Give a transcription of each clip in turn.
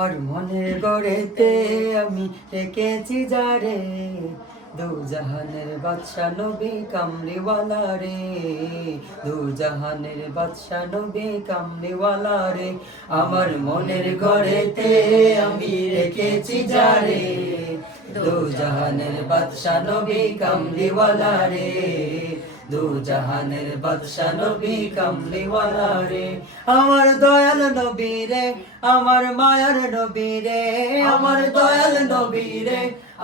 আর মনের গড়েতে আমি রেখেছি যারে, দু জাহানের বাদশা নবী কামলিওয়ালা রে, দু জাহানের বাদশা নবী কামলিওয়ালা রে। আমার মনের গড়েতে আমি রেখেছি যারে, দু জাহানের বাদশা নবী কামলিওয়ালা রে, দু জাহানের বাদশা নবী কামলিওয়ালা রে। আমার দয়াল নবী রে, আমার মায়ার নবী রে, আমার দয়াল নবী রে,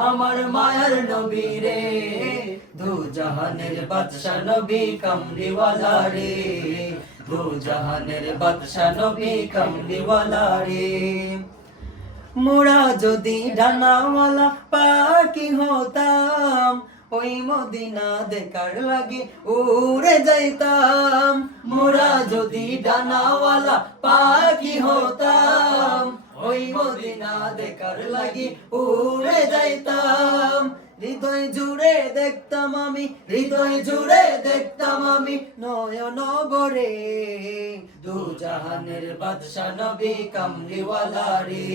আমার মায়ার নবী রে, দু জাহানের বাদশা নবী কামলিওয়ালা রে, দু জাহানের বাদশা নবী কামলিওয়ালা রে। মোরা যদি ডানাওয়ালা পাখি হতাম, ওই মদিনা দেখার লাগে উড়ে যাইতাম। মোরা যদি ডানাওয়ালা পাখি হতাম, ওই মদিনা দেখার লাগে উড়ে যাইতাম। হৃদয় জুড়ে দেখতাম আমি, হৃদয় জুড়ে দেখতাম আমি নয়ন ভরে, দু জাহানের বাদশা নবী কামলিওয়ালা রে,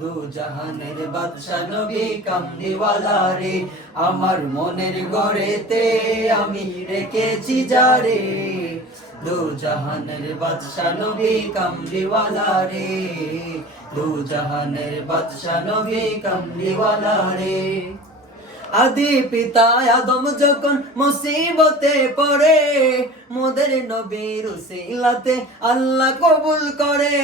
দু জাহানের বাদশা নবী কামলিওয়ালা রে। আমার মনের গড়েতে আমি রেখেছি যারে, দু জাহানের বাদশা নবী কামলিওয়ালা রে, দু জাহানের বাদশা নবী কামলিওয়ালা রে। আদি পিতা আদম যখন মুসিবতে পড়ে, মোদের নবীর উসিলাতে আল্লাহ কবুল করে।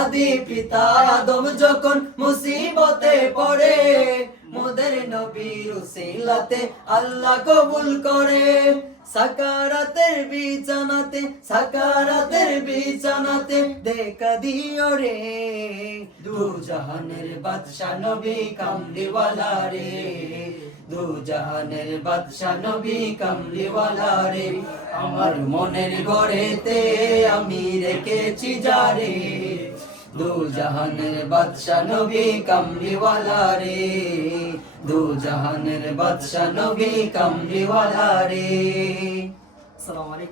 আদি পিতা আদম যখন মুসিবতে পড়ে, মোদের নবীর উসিলাতে আল্লাহ কবুল করে। সাকারাতের বিছানাতে, সাকারাতের বিছানাতে দেখা দিও রে, দু জাহানের বাদশা নবী কামলিওয়ালা রে, দু জাহানের বাদশা নবী কামলিওয়ালা রে। আমার মনের গড়েতে আমি রেখেছি যারে, দু জাহানের বাদশা নবী কামলিওয়ালা রে, দু জাহানের বাদশা নবী কামলিওয়ালা রে। আসসালামু আলাইকুম।